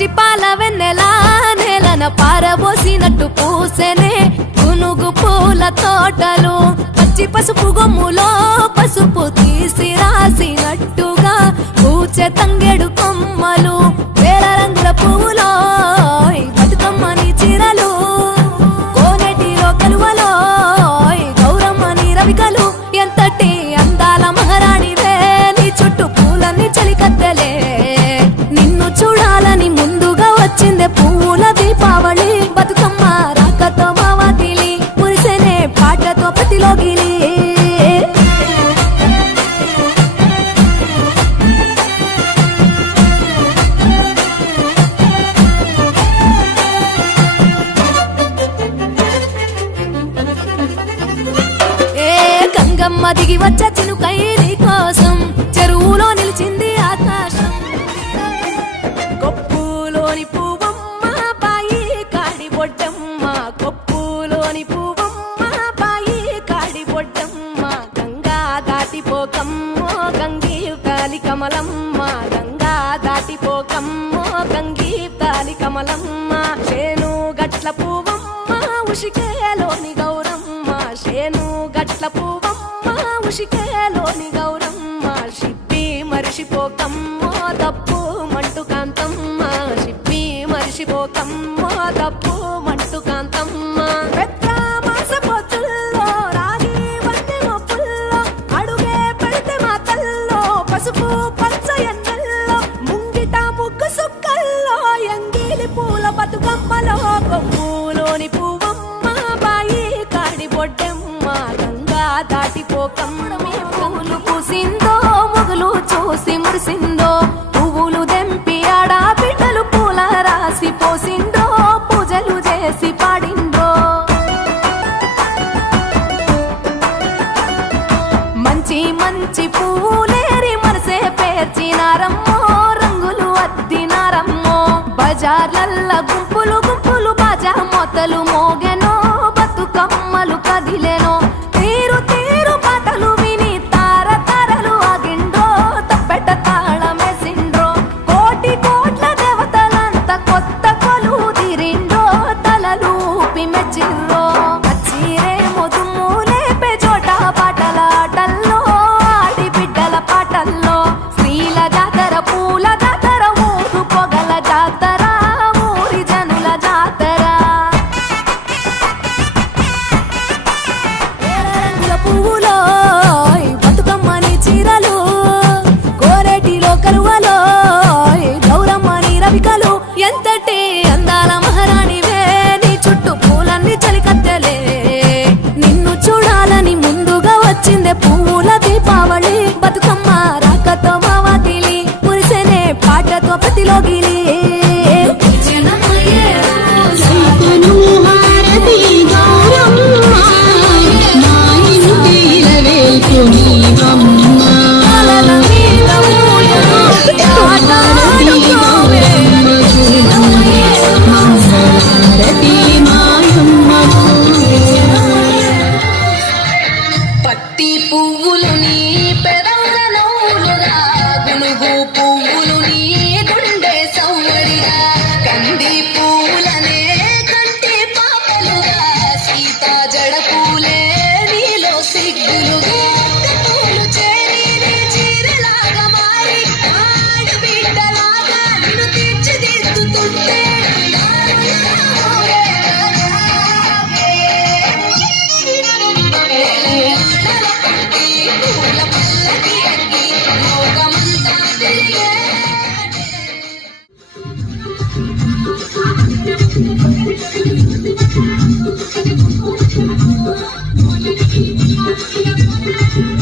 పచ్చి పాల వెన్నెలా నేలన పారబోసినట్టు పూసెనే గునుగు పూల తోటలు పచ్చి పసుపు గొమ్ములో పసుపు తీసి రాసినట్టుగా పూచె తంగెడు కొమ్మలు వేల రంగుల పువ్వులో బతుకమ్మని చీరలు కోనేటిలో కలువలో గౌరమ్మని రవికలు ఎంతటి అందాల మహారాణివే నీ చుట్టూ పూలన్నీ చలికత్తెలే నిన్ను చూడాలని ముందుగా వచ్చిందే పూల దీపావళి బతుకమ్మ రాకతో మావాకిలి మురిసెనే పాటతో ప్రతిలోగిలి గంగమ్మ దిగి వచ్చ చినుకై నీ కోసం చెరువులో నిలిచింది ఆకాశం కొప్పులోని పువ్వమ్మ బాయి కాడి బొడ్డమ్మ కొప్పులోని పువ్వమ్మ బాయి కాడి బొడ్డమ్మ గంగా దాటిపోకమ్మో గంగీ తాలి కమలమ్మ గంగా దాటిపోకమ్మో గంగీ తాలి కమలమ్మ చేను గట్ల పువ్వమ్మ ఉషికేలోని గౌరమ్మ చేను గట్ల పువ్వమ్మ ఉషికేలోని గౌరమ్మ షిప్పి మరిషిపోకమ్మో తప్పు మంటు కాంతమ్మ షిప్పి మరిషిపోకమ్మో తప్పు మంటు కాంతమ్మ పెద్ద మాస పొత్తుల్లో రాగి వంటి మొప్పుల్లో అడుగే పెడితే మా తల్లో పసుపు పచ్చ ఎన్నెల్లో ముంగిట ముగ్గు సుక్కల్లో ఎంగిలి పూల బతుకమ్మలో కొమ్ములోని పువ్వమ్మ బాయి కాడి బొడ్డెమ్మ గంగా దాటిపోకమ్మ పువ్వులు పూసిందో మొగులు చూసి మురిసిందో పువ్వులు దెంపి ఆడా బిడ్డలు పూల రాసి పోసిందో పూజలు చేసి పాడిందో మంచి మంచి పువ్వులేరి మనసే పేర్చినారమ్మో రంగులు అద్దినారమ్మో బజార్లల్ల గుంపులు గుంపులు బాజా మొతలు మోగెనో బతుకమ్మలు కదిలెనో తీరు తీరు పాటలు విని తార తారలు ఆగిండ్రో తప్పెట తాళమేసిండ్రో కోటి కోట్ల దేవతలంతా కొత్త కొలు తిరిండ్రో తలలు ఊపి మెచ్చిర్రో కచ్చిరే మొదుము లేపే చోట పాటల ఆటల్లో ఆడి బిడ్డల పాటల్లో స్త్రీల జాతర పూల జాతర ఊరు పొగల జాతర ఊరి జనుల జాతర పువ్వులో బతుకమ్మని చీరలు కోరేటిలో కలువలో గౌరమ్మని రవికలు ఎంతటి అందాల మహారాణివే నీ చుట్టూ పూలన్నీ చలికత్తెలే నిన్ను చూడాలని ముందుగా వచ్చిందే పూల దీపావళి బతుకమ్మ రాకతో మావాకిలి మురిసెనే పాటతో ప్రతిలోగిలి పత్తి పువ్వులు నీ పెదవుల నవ్వులుగా గునుగు పువ్వులు నీ గుండె సౌవడిగా కంది పువ్వులనే కంటి పాపలుగా సీత జడ పూలే నీలో సిగ్గులుగా పూలు చేరి నీ చీరలాగా మారి ఆడబిడ్డలాగా నిన్ను తీర్చిదిద్దుతుంటే Thank you.